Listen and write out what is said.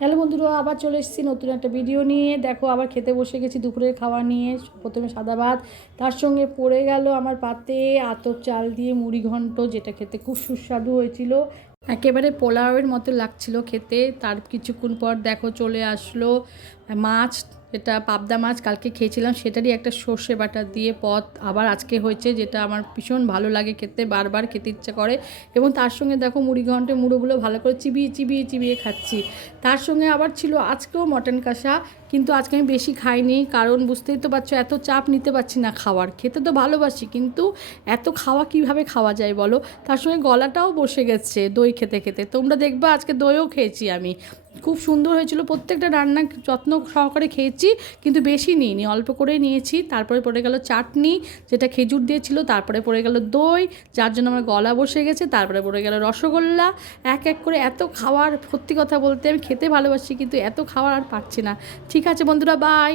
Hello বন্ধুরা, আবার চলে এসেছি নতুন একটা ভিডিও নিয়ে। দেখো আবার খেতে বসে গেছি দুপুরের খাওয়া নিয়ে। প্রথমে সাদা ভাত, তার সঙ্গে পড়ে গেল আমার পাতে আতপ চাল দিয়ে মুড়ি ঘন্ট, যেটা খেতে খুব সুস্বাদু হয়েছিল। একেবারে পোলাওয়ের মতো লাগছিল খেতে। তার কিছুক্ষণ পর দেখো চলে আসলো মাছ, যেটা পাবদা মাছ কালকে খেয়েছিলাম, সেটারই একটা সর্ষে বাটা দিয়ে পদ আবার আজকে হয়েছে, যেটা আমার ভীষণ ভালো লাগে খেতে, বারবার খেতে ইচ্ছা করে। এবং তার সঙ্গে দেখো মুড়ি ঘন্টে মুড়োগুলো ভালো করে চিবিয়ে চিবিয়ে চিবিয়ে খাচ্ছি। তার সঙ্গে আবার ছিল আজকেও মটন কষা, কিন্তু আজকে আমি বেশি খাইনি, কারণ বুঝতেই তো পারছো এত চাপ নিতে পারছি না খাওয়ার। খেতে তো ভালোবাসি, কিন্তু এত খাওয়া কিভাবে খাওয়া যায় বলো। তার সঙ্গে গলাটাও বসে গেছে দই খেতে খেতে। তোমরা দেখবা আজকে দইও খেয়েছি আমি, খুব সুন্দর হয়েছিল। প্রত্যেকটা রান্না যত্ন সহকারে খেয়েছি, কিন্তু বেশি নিইনি, অল্প করে নিয়েছি। তারপরে পড়ে গেল চাটনি, যেটা খেজুর দিয়েছিল। তারপরে পড়ে গেল দই, যার জন্য আমার গলা বসে গেছে। তারপরে পড়ে গেল রসগোল্লা। এক এক করে এত খাওয়ার, সত্যি কথা বলতে আমি খেতে ভালোবাসি, কিন্তু এত খাওয়ার আর পাচ্ছি না। ঠিক আছে বন্ধুরা, বাই।